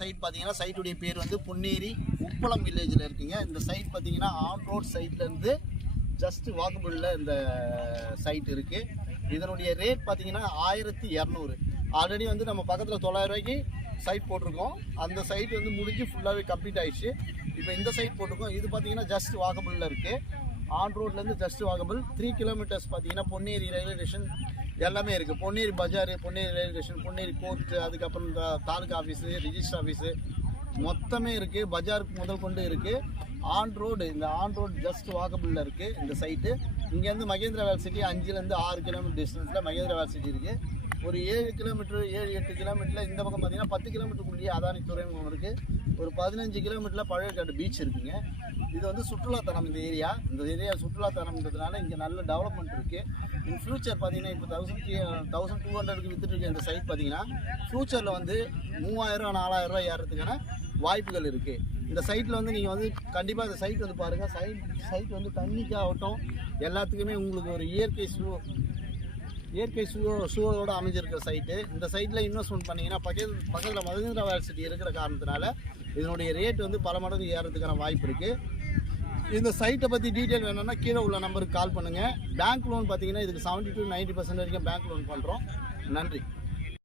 Side பார்த்தீங்கன்னா சைட்டுடைய பேர் வந்து பொன்னேரி உப்பளம் வில்லேஜில் இருக்குங்க. இந்த சைட் பார்த்தீங்கன்னா ஆன் ரோட் சைட்லேருந்து ஜஸ்ட் வாக்கபிளில் இந்த சைட் இருக்குது. இதனுடைய ரேட் பார்த்தீங்கன்னா 1200. ஆல்ரெடி வந்து நம்ம பக்கத்தில் 900 ரூபாய்க்கு சைட் போட்டிருக்கோம். அந்த சைட் வந்து முடிஞ்சு ஃபுல்லாகவே கம்ப்ளீட் ஆயிடுச்சு. இப்போ இந்த சைட் போட்டிருக்கோம். இது பார்த்தீங்கன்னா ஜஸ்ட் வாக்கபிளில் இருக்குது. ஆன் ரோட்லேருந்து ஜஸ்ட் வாக்கபிள் 3 கிலோமீட்டர்ஸ் பார்த்தீங்கன்னா பொன்னேரி ரயில்வே ஸ்டேஷன் எல்லாமே இருக்குது. பொன்னேரி பஜார், Ponneri railway station, Ponneri court, அதுக்கப்புறம் இந்த தாலுக்கா ஆஃபீஸு, ரிஜிஸ்டர் ஆஃபீஸு மொத்தமே இருக்குது. பஜாருக்கு முதல் கொண்டு இருக்குது. ஆன் ரோடு, இந்த ஆன் ரோடு ஜஸ்ட் வாக்கபிளில் இருக்குது இந்த சைட்டு. இங்கேருந்து மகேந்திரா வேல் சிட்டி 5லேருந்து 6 கிலோமீட்டர் டிஸ்டன்ஸில் மகேந்திரா வேல் சிட்டி இருக்குது. ஒரு 7 கிலோமீட்டர் 7-8 கிலோமீட்டரில் இந்த பக்கம் பார்த்தீங்கன்னா 10 கிலோமீட்டருக்குள்ளேயே அதானி துறைமுகம் இருக்குது. ஒரு 15 கிலோமீட்டரில் பழையக்காடு பீச் இருக்குங்க. இது வந்து சுற்றுலாத்தலம். இந்த ஏரியா சுற்றுலாத்தலம்ன்றதுனால இங்கே நல்ல டெவலப்மெண்ட் இருக்குது. இன் ஃப்யூச்சர் பார்த்தீங்கன்னா இப்போ 1200க்கு விற்றுட்டு இந்த சைட் பார்த்தீங்கன்னா ஃப்யூச்சரில் வந்து 3000-4000 ரூபாய் ஏறதுக்கான வாய்ப்புகள் இருக்குது. இந்த சைட்டில் வந்து நீங்கள் வந்து கண்டிப்பாக இந்த சைட் வந்து பாருங்கள். சைட் வந்து தண்ணிக்காகட்டும் எல்லாத்துக்குமே உங்களுக்கு ஒரு இயற்கை சூழலோடு அமைஞ்சிருக்கிற சைட்டு. இந்த சைட்டில் இன்வெஸ்ட்மெண்ட் பண்ணிங்கன்னா பக்கத்தில் மகேந்திரா வேல் சிட்டி இருக்கிற காரணத்தினால இதனுடைய ரேட் வந்து பல மடங்கு ஏறதுக்கான வாய்ப்பு இருக்குது. இந்த சைட்டை பற்றி டீட்டெயில் வேணும்னா கீழே உள்ள நம்பருக்கு கால் பண்ணுங்கள். பேங்க் லோன் பார்த்தீங்கன்னா இதுக்கு 70-90% வரைக்கும் பேங்க் லோன் பண்ணுறோம். நன்றி.